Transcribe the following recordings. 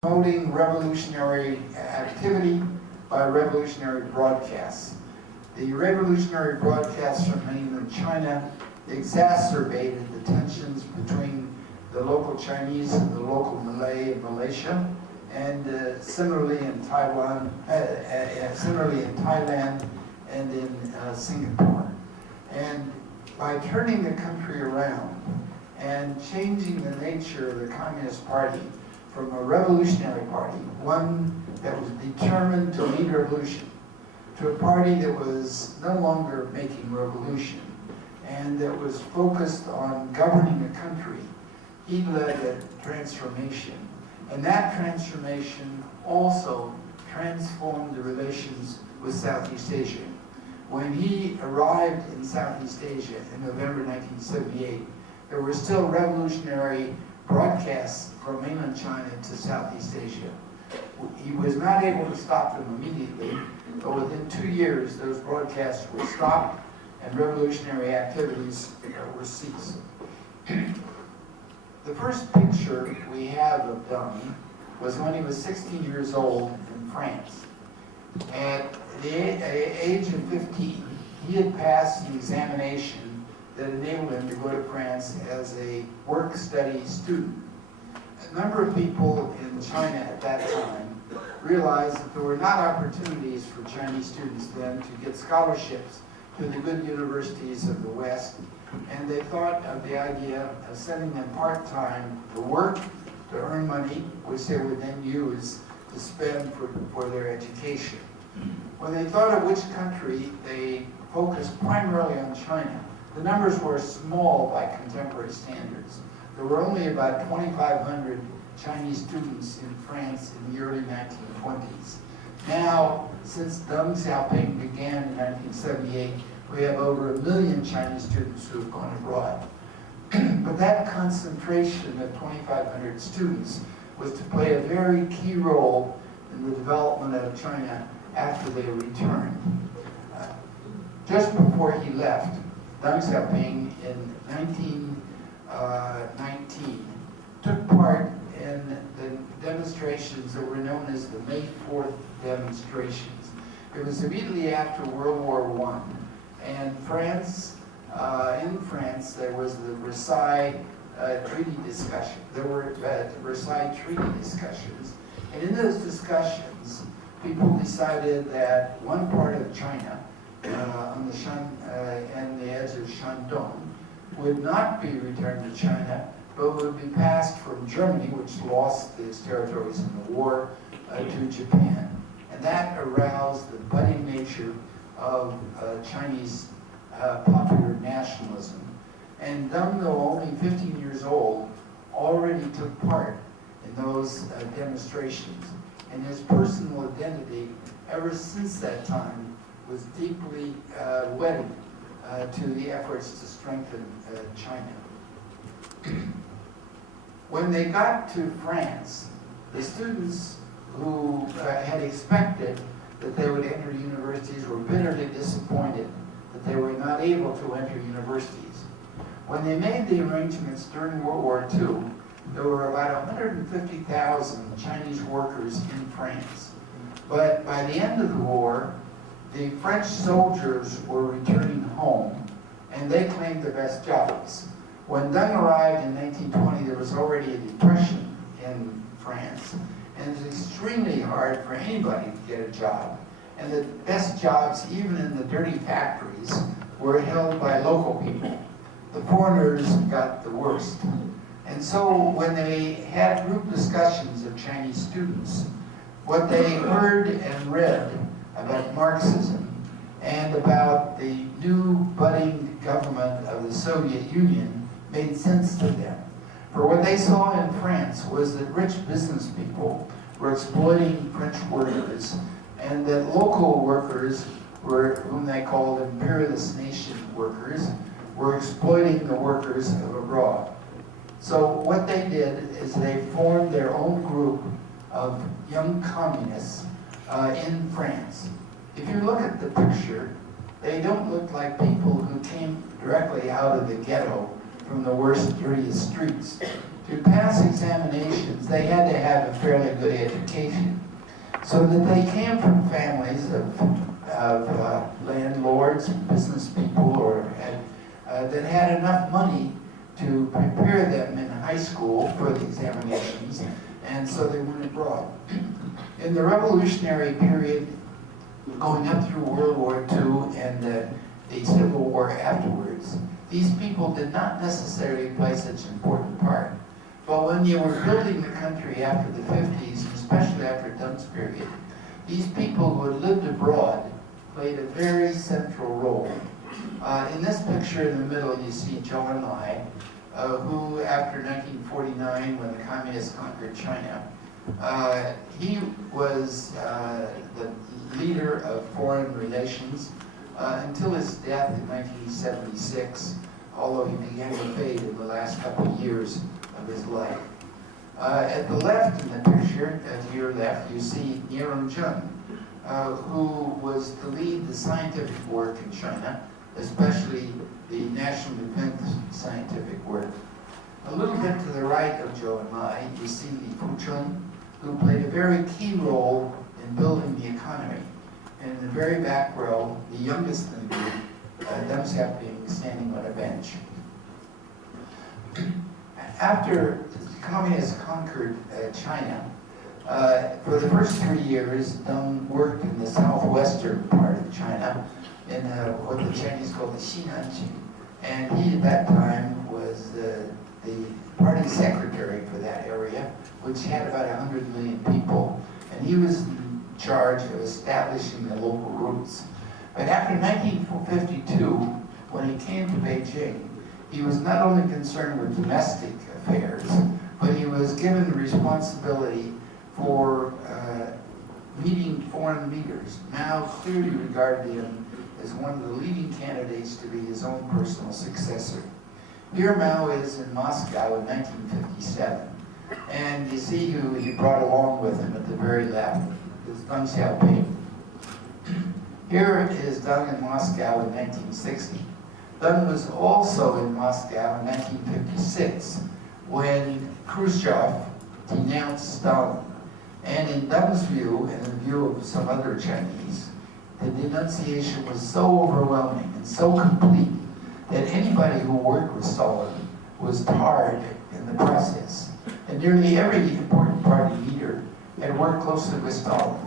promoting revolutionary activity by revolutionary broadcasts. The revolutionary broadcasts from mainland China exacerbated the tensions between the local Chinese and the local Malay in Malaysia, and similarly in Thailand and in Singapore. And by turning the country around and changing the nature of the Communist Party from a revolutionary party, one that was determined to lead revolution, to a party that was no longer making revolution and that was focused on governing the country, he led a transformation. And that transformation also transformed the relations with Southeast Asia. When he arrived in Southeast Asia in November 1978, there were still revolutionary broadcasts from mainland China to Southeast Asia. He was not able to stop them immediately, but within 2 years, those broadcasts were stopped and revolutionary activities were ceased. The first picture we have of Deng was when he was 16 years old in France. At the age of 15, he had passed an examination that enabled him to go to France as a work-study student. A number of people in China at that time realized that there were not opportunities for Chinese students then to get scholarships to the good universities of the West, and they thought of the idea of sending them part-time to work, to earn money, which they would then use to spend for their education. When they thought of which country, they focused primarily on China. The numbers were small by contemporary standards. There were only about 2,500 Chinese students in France in the early 1920s. Now, since Deng Xiaoping began in 1978, we have over 1 million Chinese students who have gone abroad. But that concentration of 2,500 students was to play a very key role in the development of China after they returned. Just before he left, Deng Xiaoping in 1919 took part in the demonstrations that were known as the May 4th demonstrations. It was immediately after World War I, and in France there was the Versailles treaty discussion. There were Versailles treaty discussions, and in those discussions, people decided that one part of China, on the edge of Shandong, would not be returned to China, but would be passed from Germany, which lost its territories in the war, to Japan. And that aroused the budding nature of Chinese popular nationalism. And Deng, though only 15 years old, already took part in those demonstrations. And his personal identity, ever since that time, was deeply wedded to the efforts to strengthen China. When they got to France, the students who had expected that they would enter universities were bitterly disappointed that they were not able to enter universities. When they made the arrangements during World War II, there were about 150,000 Chinese workers in France. But by the end of the war, the French soldiers were returning home, and they claimed the best jobs. When Deng arrived in 1920, there was already a depression in France, and it was extremely hard for anybody to get a job. And the best jobs, even in the dirty factories, were held by local people. The foreigners got the worst. And so when they had group discussions of Chinese students, what they heard and read about Marxism and about the new budding government of the Soviet Union made sense to them. For what they saw in France was that rich business people were exploiting French workers, and that local workers, whom they called imperialist nation workers, were exploiting the workers of abroad. So what they did is they formed their own group of young communists in France. If you look at the picture, they don't look like people who came directly out of the ghetto from the worst, dirtiest streets. To pass examinations, they had to have a fairly good education, so that they came from families of landlords, business people, or that had enough money to prepare them in high school for the examinations, and so they went abroad. In the revolutionary period, going up through World War II and the Civil War afterwards, these people did not necessarily play such an important part. But when you were building the country after the 50s, and especially after Dunn's period, these people who had lived abroad played a very central role. In this picture in the middle, you see Zhou Enlai, who after 1949, when the communists conquered China, he was the leader of foreign relations until his death in 1976, although he began to fade in the last couple of years of his life. At the left in the picture, to your left, you see Nierong Zheng, who was to lead the scientific work in China, especially the national defense scientific work. A little bit to the right of Zhou Enlai, you see Li Fuchun, who played a very key role in building the economy. And in the very back row, the youngest in the group, Deng Xiaoping, standing on a bench. After the communists conquered China, for the first 3 years, Deng worked in the southwestern part of China, in what the Chinese call the Xinanqing. And he, at that time, was the party secretary for that area, which had about 100 million people. And he was in charge of establishing the local roots. But after 1952, when he came to Beijing, he was not only concerned with domestic affairs, but he was given the responsibility for meeting foreign leaders. Mao clearly regarded him as one of the leading candidates to be his own personal successor. Here Mao is in Moscow in 1957, and you see who he brought along with him at the very left, is Deng Xiaoping. Here is Deng in Moscow in 1960. Deng was also in Moscow in 1956 when Khrushchev denounced Stalin. And in Deng's view, and in the view of some other Chinese, the denunciation was so overwhelming and so complete that anybody who worked with Stalin was tarred in the process. And nearly every important party leader had worked closely with Stalin.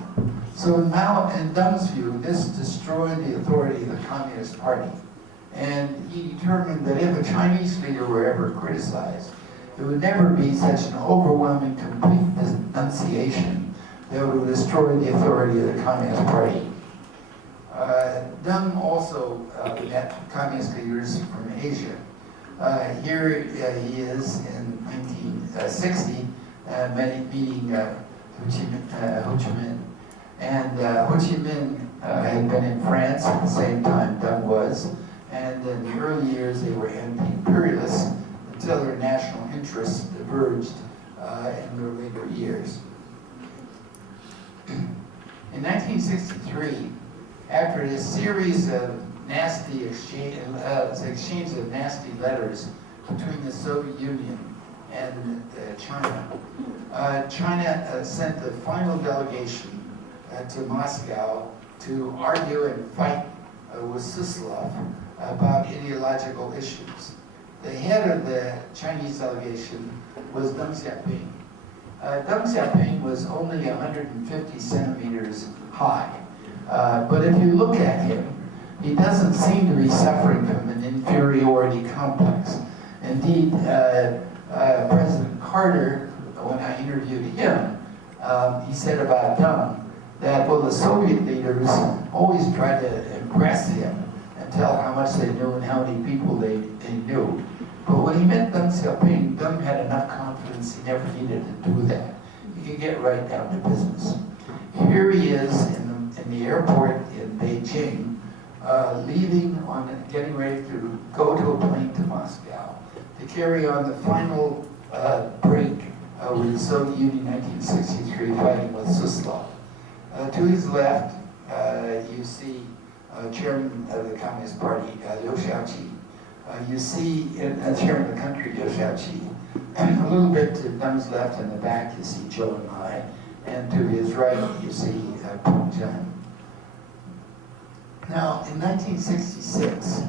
So in Mao and Deng's view, this destroyed the authority of the Communist Party. And he determined that if a Chinese leader were ever criticized, there would never be such an overwhelming, complete denunciation that would destroy the authority of the Communist Party. Deng also met communist leaders from Asia. Here he is in 1960, meeting Ho Chi Minh. And Ho Chi Minh had been in France at the same time Deng was, and in the early years they were anti-imperialists until their national interests diverged in their later years. In 1963, after a series of nasty exchange of nasty letters between the Soviet Union and China, China sent the final delegation to Moscow to argue and fight with Suslov about ideological issues. The head of the Chinese delegation was Deng Xiaoping. Deng Xiaoping was only 150 centimeters high. But if you look at him, he doesn't seem to be suffering from an inferiority complex. Indeed, President Carter, when I interviewed him, he said about Deng that, well, the Soviet leaders always tried to impress him and tell how much they knew and how many people they knew. But when he met Deng Xiaoping, Deng had enough confidence he never needed to do that. He could get right down to business. Here he is in the airport in Beijing, getting ready to go to a plane to Moscow to carry on the final break with the Soviet Union in 1963 fighting with Suslov. To his left, you see Chairman of the Communist Party, Liu Shaoqi, You see, that's here in the country, Liu Shaoqi. A little bit to Deng's left in the back, you see Zhou Enlai, and to his right, you see Peng Zhen. Now, in 1966,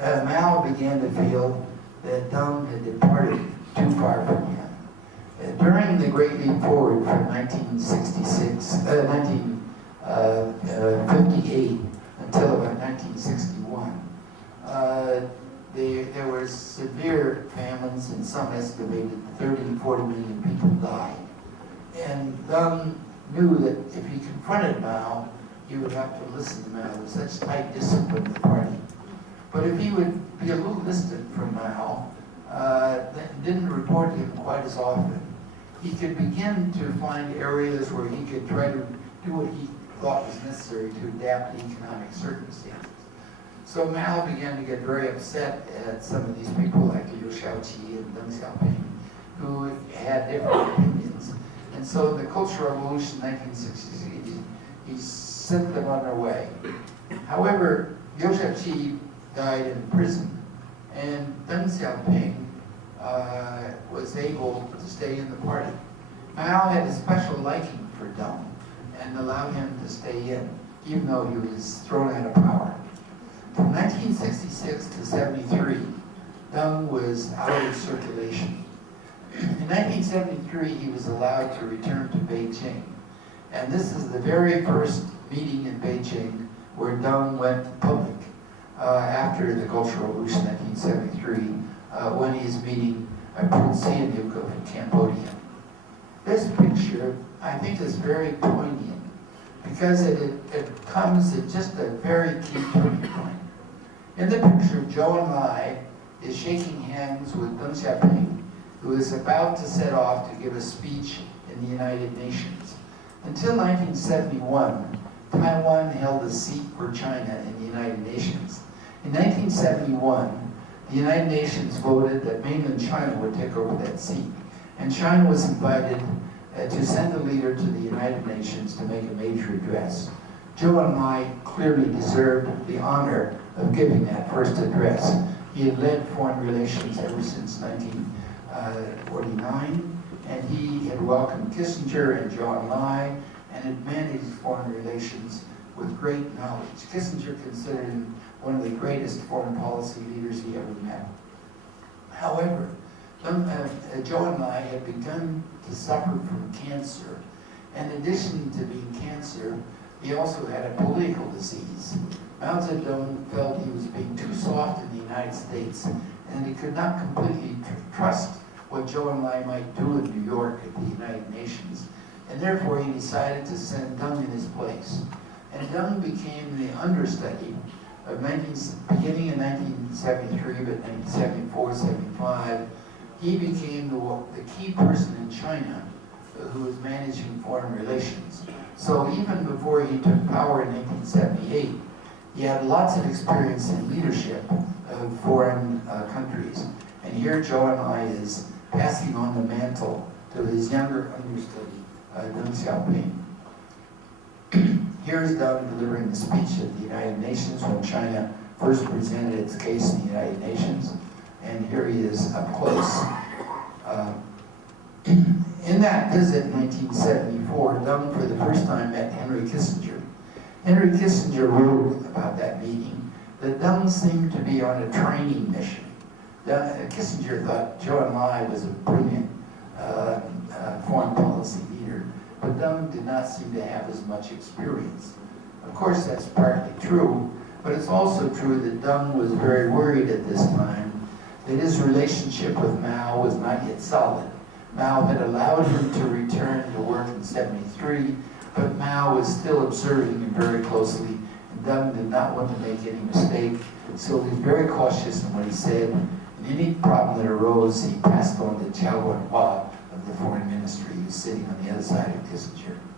Mao began to feel that Deng had departed too far from him. During the Great Leap Forward from 1958 until about 1961, there were severe famines, and some estimated 30 to 40 million people died. And Deng knew that if he confronted Mao, he would have to listen to Mao with such tight discipline of the party. But if he would be a little distant from Mao, didn't report to him quite as often, he could begin to find areas where he could try to do what he thought was necessary to adapt to economic circumstances. So Mao began to get very upset at some of these people like Liu Shaoqi and Deng Xiaoping, who had different opinions. And so in the Cultural Revolution in 1966, he sent them on their way. However, Liu Shaoqi died in prison, and Deng Xiaoping was able to stay in the party. Mao had a special liking for Deng and allowed him to stay in, even though he was thrown out of power. From 1966 to 73, Deng was out of circulation. In 1973, he was allowed to return to Beijing. And this is the very first meeting in Beijing where Deng went public after the Cultural Revolution in 1973, when he's meeting Prince Sihanouk of Cambodia. This picture, I think, is very poignant because it comes at just a very key turning point. In the picture, Zhou Enlai is shaking hands with Deng Xiaoping, who is about to set off to give a speech in the United Nations. Until 1971, Taiwan held a seat for China in the United Nations. In 1971, the United Nations voted that mainland China would take over that seat. And China was invited to send a leader to the United Nations to make a major address. Zhou Enlai clearly deserved the honor of giving that first address. He had led foreign relations ever since 1949, and he had welcomed Kissinger and Zhou Enlai, and had managed foreign relations with great knowledge. Kissinger considered him one of the greatest foreign policy leaders he ever met. However, Zhou Enlai had begun to suffer from cancer. In addition to being cancer, he also had a political disease. Mao Zedong felt he was being too soft in the United States, and he could not completely trust what Zhou Enlai might do in New York at the United Nations, and therefore he decided to send Deng in his place. And Deng became the understudy of beginning in 1973, but 1974, 75, he became the key person in China who was managing foreign relations. So even before he took power in 1978, he had lots of experience in leadership of foreign countries. And here Zhou Enlai is passing on the mantle to his younger understudy, Deng Xiaoping. Here is Deng delivering the speech at the United Nations when China first presented its case in the United Nations. And here he is up close. In that visit in 1974, Deng for the first time met Henry Kissinger. Henry Kissinger wrote about that meeting that Deng seemed to be on a training mission. Kissinger thought Zhou Enlai was a brilliant foreign policy leader, but Deng did not seem to have as much experience. Of course, that's partly true, but it's also true that Deng was very worried at this time that his relationship with Mao was not yet solid. Mao had allowed him to return to work in '73, but Mao was still observing him very closely, and Deng did not want to make any mistake, so he was very cautious in what he said. And any problem that arose, he passed on to Chiao Wenhua of the foreign ministry, who was sitting on the other side of Kissinger.